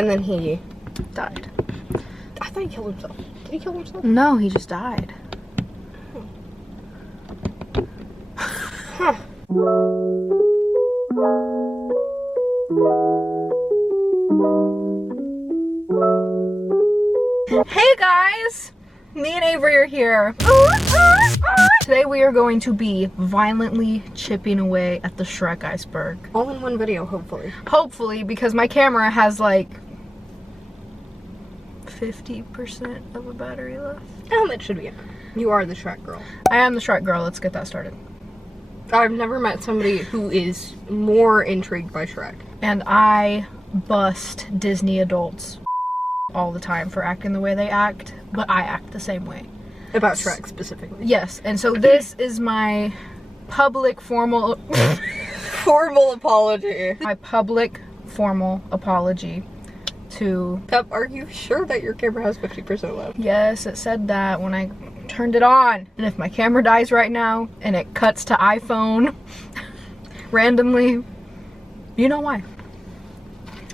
And then he died. I thought he killed himself. Did he kill himself? No, he just died. Huh. Hey guys! Me and Avery are here. Today we are going to be violently chipping away at the Shrek iceberg. All in one video, hopefully. Hopefully, because my camera has like 50% of a battery left. That should be enough. You are the Shrek girl. I am the Shrek girl. Let's get that started. I've never met somebody who is more intrigued by Shrek. And I bust Disney adults all the time for acting the way they act, but I act the same way. About Shrek specifically. Yes, and so this is my public formal Formal apology. my public formal apology to... Pep, are you sure that your camera has 50% left? Yes, it said that when I turned it on. And if my camera dies right now and it cuts to iPhone randomly, you know why.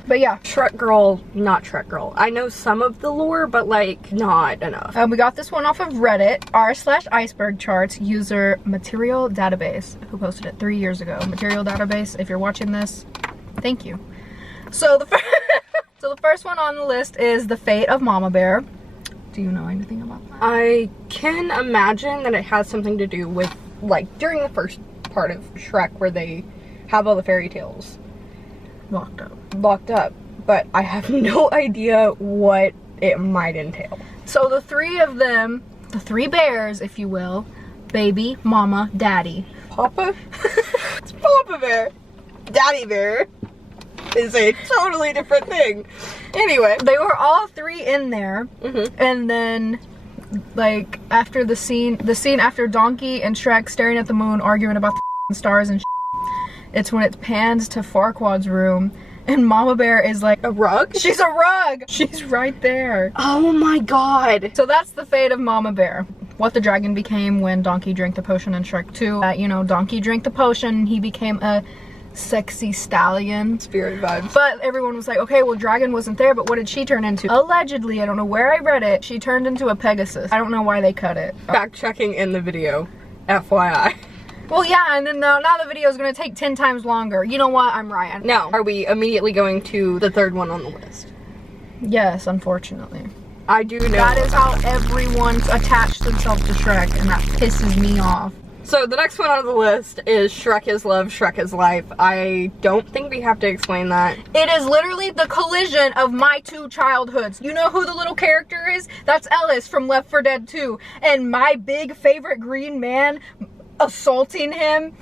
But yeah. Shrek girl, not Shrek girl. I know some of the lore, but like, not enough. We got this one off of Reddit, r/iceberg charts user Material Database, who posted it 3 years ago. Material Database, if you're watching this, thank you. So the first one on the list is the fate of Mama Bear. Do you know anything about that? I can imagine that it has something to do with, like, during the first part of Shrek where they have all the fairy tales locked up, but I have no idea what it might entail. So the three of them, the three bears, if you will, baby, mama, daddy. Papa? It's Papa Bear. Daddy Bear is a totally different thing. Anyway. They were all three in there, and then, like, after the scene after Donkey and Shrek staring at the moon arguing about the stars and it's when it pans to Farquaad's room, and Mama Bear is like, a rug? She's a rug! She's right there. Oh my god. So that's the fate of Mama Bear. What the dragon became when Donkey drank the potion in Shrek 2. You know, Donkey drank the potion, he became a sexy stallion. Spirit vibes. But everyone was like, okay, well, dragon wasn't there, but what did she turn into? Allegedly, I don't know where I read it, she turned into a Pegasus. I don't know why they cut it. Fact checking in the video, FYI. Well, yeah, and then now the video is going to take 10 times longer. You know what? I'm right. Now, are we immediately going to the third one on the list? Yes, unfortunately. I do know. That is how everyone attached themselves to Shrek, and that pisses me off. So the next one on the list is Shrek is Love, Shrek is Life. I don't think we have to explain that. It is literally the collision of my two childhoods. You know who the little character is? That's Ellis from Left 4 Dead 2. And my big favorite green man assaulting him,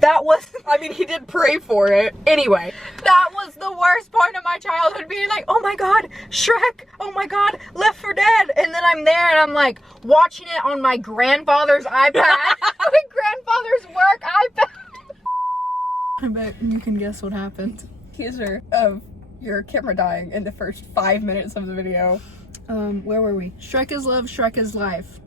that was, I mean, he did pray for it. Anyway. That was the worst part of my childhood, being like, oh my god, Shrek, oh my god, Left 4 Dead. And then I'm there and I'm like, watching it on my grandfather's iPad. My grandfather's work iPad. I bet you can guess what happened. Teaser of your camera dying in the first 5 minutes of the video. Where were we? Shrek is Love, Shrek is Life.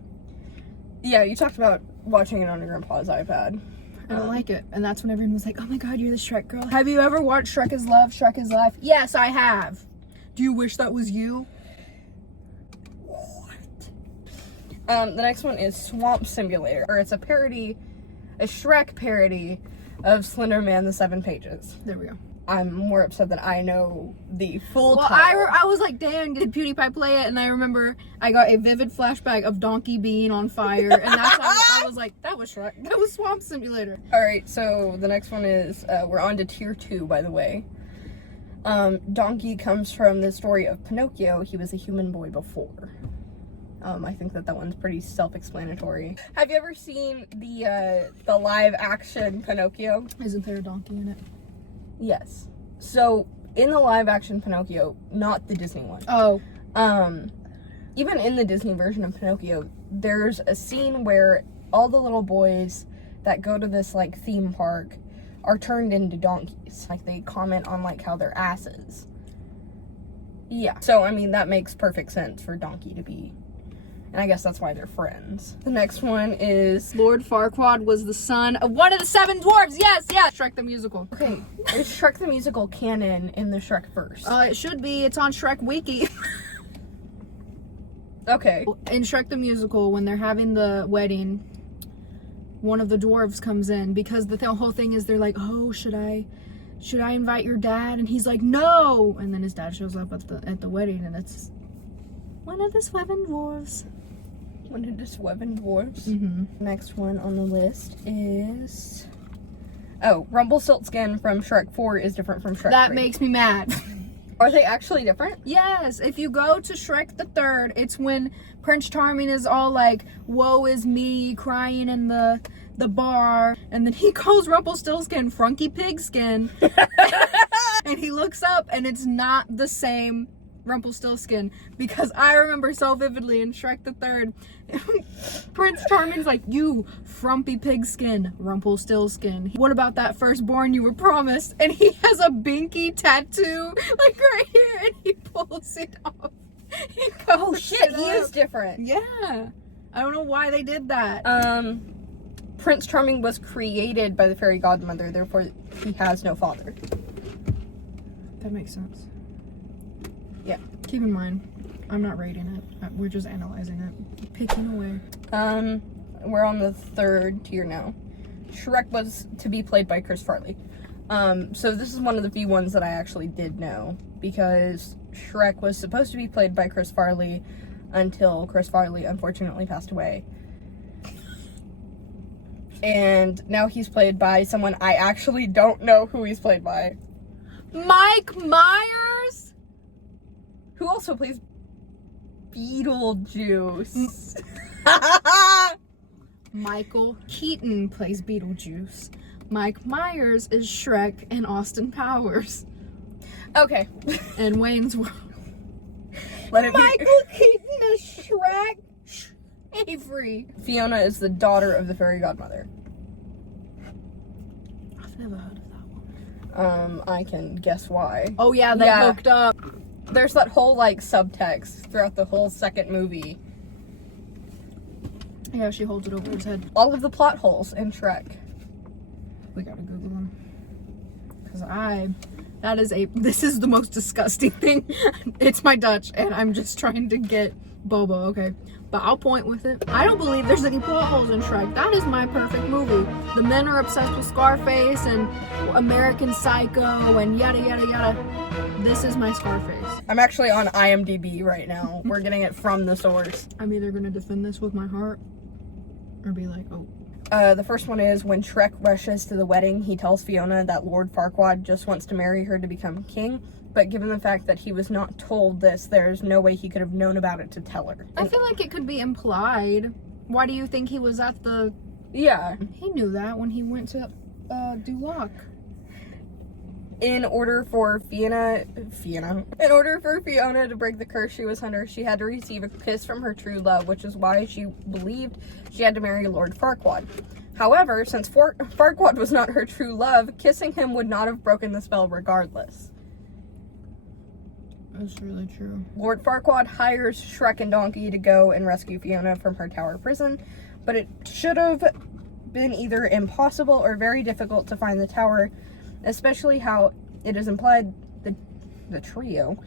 Yeah, you talked about watching it on your grandpa's iPad. I don't like it. And that's when everyone was like, oh my god, you're the Shrek girl. Have you ever watched Shrek is Love, Shrek is Life? Yes, I have. Do you wish that was you? What? The next one is Swamp Simulator. Or it's a parody, a Shrek parody of Slender Man, The 7 Pages. There we go. I'm more upset that I know the full Well, title. I was like, dang, did PewDiePie play it? And I remember I got a vivid flashback of Donkey being on fire. And that's how I was like, that was Shrek. That was Swamp Simulator. Alright, so the next one is, we're on to tier 2, by the way. Donkey comes from the story of Pinocchio. He was a human boy before. I think that one's pretty self-explanatory. Have you ever seen the live action Pinocchio? Isn't there a donkey in it? Yes. So, in the live action Pinocchio, not the Disney one. Oh. Even in the Disney version of Pinocchio, there's a scene where all the little boys that go to this, like, theme park are turned into donkeys. Like, they comment on, like, how they're asses. Yeah. So, I mean, that makes perfect sense for Donkey to be And I guess that's why they're friends. The next one is... Lord Farquaad was the son of one of the 7 dwarves. Yes, yes. Shrek the Musical. Okay, is Shrek the Musical canon in the Shrek verse? It should be. It's on Shrek Wiki. Okay. In Shrek the Musical, when they're having the wedding, one of the dwarves comes in because the whole thing is they're like, oh, should I invite your dad? And he's like, no. And then his dad shows up at the wedding, and it's one of the 7 dwarves. One of the 7 dwarves. Mm-hmm. Next one on the list is... Oh, Rumpelstiltskin from Shrek 4 is different from Shrek 3. Makes me mad. Are they actually different? Yes, if you go to Shrek the Third, it's when Prince Charming is all like, woe is me, crying in the bar, and then he calls Rumpelstiltskin Frunky Pigskin, and he looks up, and it's not the same Rumpelstiltskin, because I remember so vividly in Shrek the Third, Prince Charming's like, you frumpy pigskin, Rumpelstiltskin. What about that firstborn you were promised? And he has a binky tattoo, like right here, and he pulls it off. Oh shit, he is different. Yeah. I don't know why they did that. Prince Charming was created by the fairy godmother, therefore he has no father. That makes sense. Yeah. Keep in mind, I'm not rating it. We're just analyzing it. Picking away. We're on the 3rd tier now. Shrek was to be played by Chris Farley. So this is one of the few ones that I actually did know, because Shrek was supposed to be played by Chris Farley until Chris Farley unfortunately passed away. And now he's played by someone I actually don't know who he's played by. Mike Myers? Who also plays Beetlejuice. Michael Keaton plays Beetlejuice. Mike Myers is Shrek and Austin Powers. Okay. And Wayne's World. Let it Michael be. Keaton is Shrek. Avery. Fiona is the daughter of the fairy godmother. I've never heard of that one. I can guess why. Oh yeah, they Yeah. hooked up. There's that whole like subtext throughout the whole second movie. Yeah, she holds it over his head. All of the plot holes in Shrek. We gotta Google them. Cause this is the most disgusting thing. It's my Dutch, and I'm just trying to get Bobo, okay? But I'll point with it. I don't believe there's any plot holes in Shrek. That is my perfect movie. The men are obsessed with Scarface and American Psycho and yada yada yada. This is my Scarface. I'm actually on IMDb right now. We're getting it from the source. I'm either gonna defend this with my heart or be like, oh. The first one is when Shrek rushes to the wedding, he tells Fiona that Lord Farquaad just wants to marry her to become king. But given the fact that he was not told this, there's no way he could have known about it to tell her. I feel like it could be implied. Why do you think he was at the... Yeah. He knew that when he went to Duloc. In order for Fiona to break the curse she was under, she had to receive a kiss from her true love, which is why she believed she had to marry Lord Farquaad. However, since Farquaad was not her true love, kissing him would not have broken the spell regardless. That's really true. Lord Farquaad hires Shrek and Donkey to go and rescue Fiona from her tower prison, but it should have been either impossible or very difficult to find the tower, especially how it is implied the trio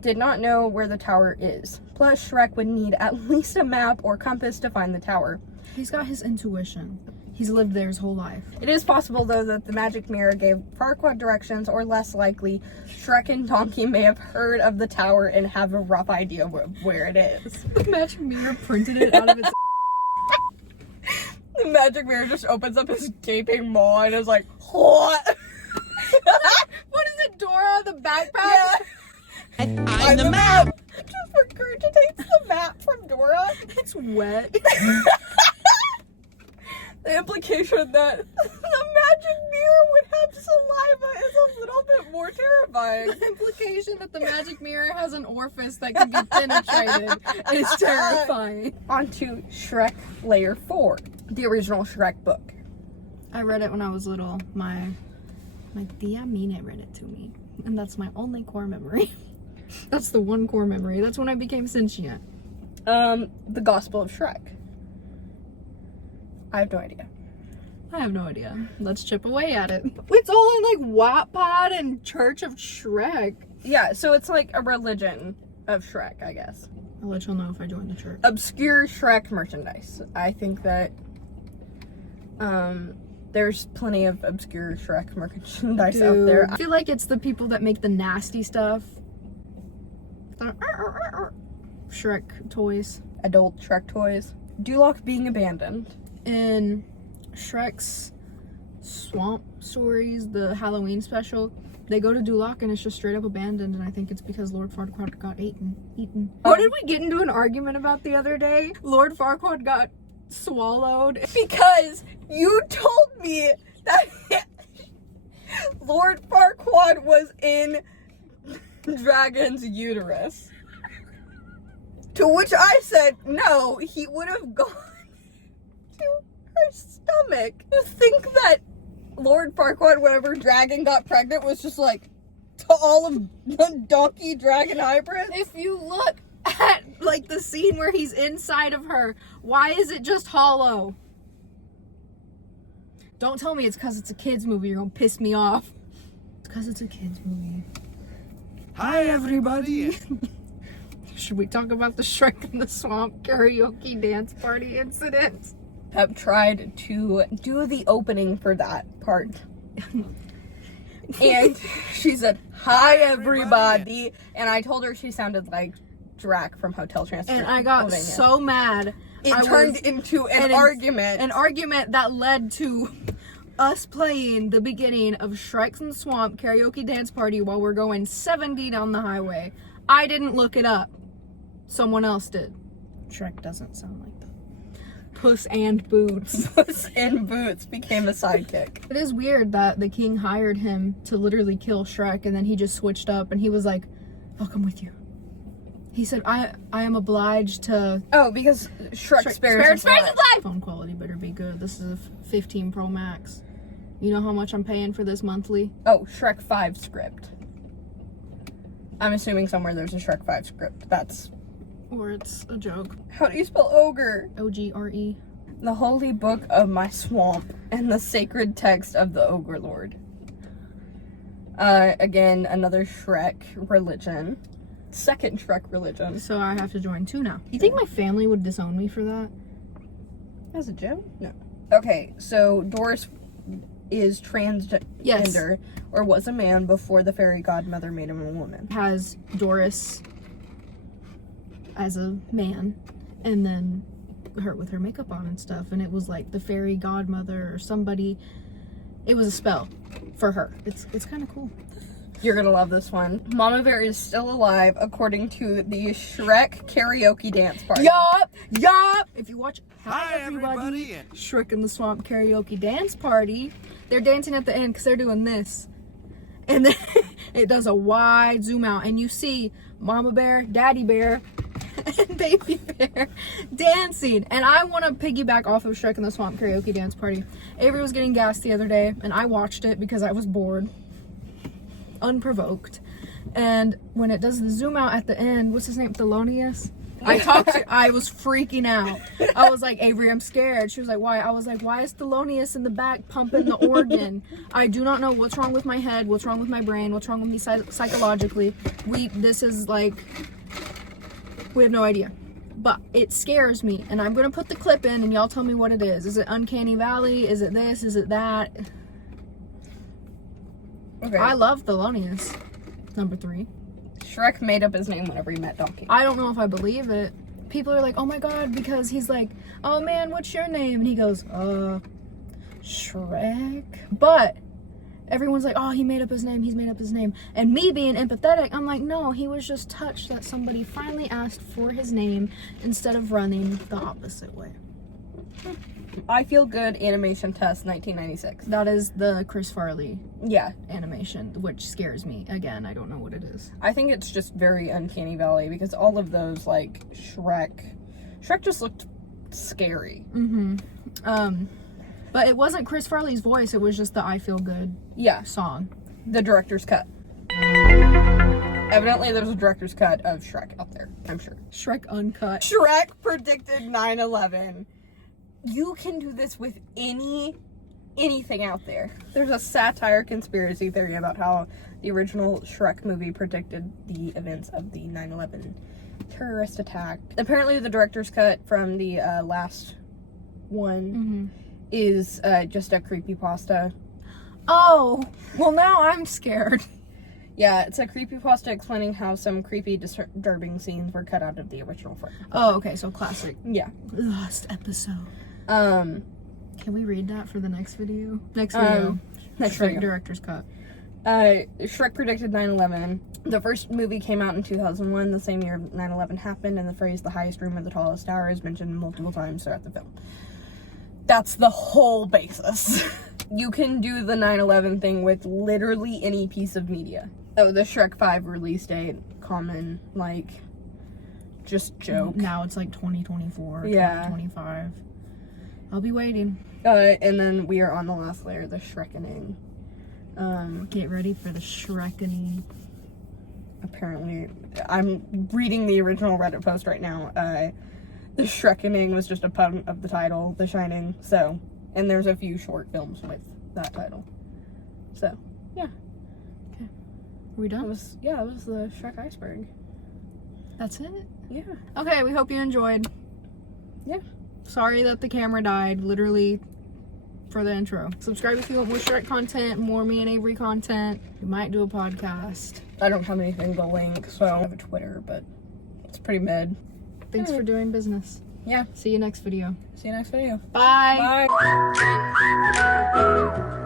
did not know where the tower is. Plus, Shrek would need at least a map or compass to find the tower. He's got his intuition. He's lived there his whole life. It is possible, though, that the magic mirror gave Farquaad directions, or less likely, Shrek and Donkey may have heard of the tower and have a rough idea of where it is. The magic mirror printed it out of its... The magic mirror just opens up his gaping maw and is like, what? What is it, Dora? The backpack? Yeah. I'm the map! Just regurgitates the map from Dora. It's wet. The implication that the magic mirror would have saliva is a little bit more terrifying. The implication that the magic mirror has an orifice that can be penetrated is terrifying. On to Shrek Layer 4, the original Shrek book. I read it when I was little. My tia Mina read it to me. And that's my only core memory. That's the one core memory. That's when I became sentient. The Gospel of Shrek. I have no idea. I have no idea. Let's chip away at it. It's all in like Wattpad and Church of Shrek. Yeah, so it's like a religion of Shrek, I guess. I'll let y'all know if I join the church. Obscure Shrek merchandise. I think that there's plenty of obscure Shrek merchandise out there. I feel like it's the people that make the nasty stuff. The Shrek toys. Adult Shrek toys. Duloc being abandoned. In Shrek's Swamp Stories, the Halloween special, they go to Duloc and it's just straight up abandoned, and I think it's because Lord Farquaad got eaten. What did we get into an argument about the other day? Lord Farquaad got swallowed. Because you told me that Lord Farquaad was in Dragon's uterus. To which I said, no, he would have gone to her stomach. You think that Lord Farquaad, whenever Dragon got pregnant, was just like to all of the donkey dragon hybrids? If you look at like the scene where he's inside of her, why is it just hollow? Don't tell me it's because it's a kids movie. You're gonna piss me off. It's because it's a kids movie. Hi, everybody. Should we talk about the Shrek in the Swamp karaoke dance party incident? Have tried to do the opening for that part. And she said, hi everybody. And I told her she sounded like Drac from Hotel Transylvania. And I got so mad. It turned into an argument. An argument that led to us playing the beginning of Shrek's in the Swamp karaoke dance party while we're going 70 down the highway. I didn't look it up. Someone else did. Shrek doesn't sound like that. Puss and Boots. Puss in Boots became a sidekick. It is weird that the king hired him to literally kill Shrek, and then he just switched up and he was like, I'll come with you. He said, I am obliged to... Oh, because Shrek spares his life. Phone quality better be good. This is a 15 Pro Max. You know how much I'm paying for this monthly? Oh, Shrek 5 script. I'm assuming somewhere there's a Shrek 5 script. That's... Or it's a joke. How do you spell ogre? O-G-R-E. The holy book of my swamp and the sacred text of the ogre lord. Again, another Shrek religion. Second Shrek religion. So I have to join 2 now. You think my family would disown me for that? As a joke? No. Okay, so Doris is transgender, Yes. or was a man before the fairy godmother made him a woman. Has Doris as a man, and then her with her makeup on and stuff, and it was like the fairy godmother or somebody. It was a spell for her. It's kind of cool. You're gonna love this one. Mama Bear is still alive according to the Shrek karaoke dance party. Yup! If you watch Hi, everybody. Shrek in the Swamp karaoke dance party, they're dancing at the end because they're doing this. And then it does a wide zoom out, and you see Mama Bear, Daddy Bear, and Baby Bear dancing. And I want to piggyback off of Shrek in the Swamp karaoke dance party. Avery was getting gas the other day, and I watched it because I was bored. Unprovoked. And when it does the zoom out at the end, what's his name? Thelonious? I was freaking out. I was like, Avery, I'm scared. She was like, why? I was like, why is Thelonious in the back pumping the organ? I do not know what's wrong with my head, what's wrong with my brain, what's wrong with me psychologically. This is like, we have no idea. But it scares me, and I'm gonna put the clip in and y'all tell me what it is. Is it Uncanny Valley? Is it this? Is it that? Okay. I love Thelonious. Number 3. Shrek made up his name whenever he met Donkey. I don't know if I believe it. People are like, oh my god, because he's like, oh man, what's your name? And he goes, Shrek. But everyone's like, oh, he made up his name, he's made up his name. And me being empathetic, I'm like, no, he was just touched that somebody finally asked for his name instead of running the opposite way. I Feel Good animation test 1996. That is the Chris Farley Yeah. animation, which scares me. Again, I don't know what it is. I think it's just very Uncanny Valley because all of those, like, Shrek just looked scary. But it wasn't Chris Farley's voice, it was just the I Feel Good Yeah. song. The director's cut. Evidently, there's a director's cut of Shrek out there, I'm sure. Shrek uncut. Shrek predicted 9/11. You can do this with anything out there. There's a satire conspiracy theory about how the original Shrek movie predicted the events of the 9/11 terrorist attack. Apparently, the director's cut from the last one is just a creepypasta. Oh, well now I'm scared. Yeah, it's a creepypasta explaining how some creepy, disturbing scenes were cut out of the original film. Oh, okay, so classic. Yeah. Last episode. Can we read that for the next video? Next video. Next Shrek video. director's cut. Shrek predicted 9/11. The first movie came out in 2001, the same year 9/11 happened, and the phrase "the highest room or the tallest tower" is mentioned multiple times throughout the film. That's the whole basis. You can do the 9/11 thing with literally any piece of media. Oh, the Shrek 5 release date, common, like, just joke. Now it's like 2024, Yeah. 2025. I'll be waiting. And then we are on the last layer, the Shrekening. Get ready for the Shrekening. Apparently, I'm reading the original Reddit post right now. The Shrekening was just a pun of the title, The Shining. So, and there's a few short films with that title. So, yeah. Are we done? It was the Shrek iceberg. That's it? Yeah. Okay, we hope you enjoyed. Yeah. Sorry that the camera died, literally, for the intro. Subscribe if you want more Shrek content, more me and Avery content. We might do a podcast. I don't have anything to link, so I don't have a Twitter, but it's pretty mid. Thanks for doing business. Yeah. See you next video. See you next video. Bye. Bye.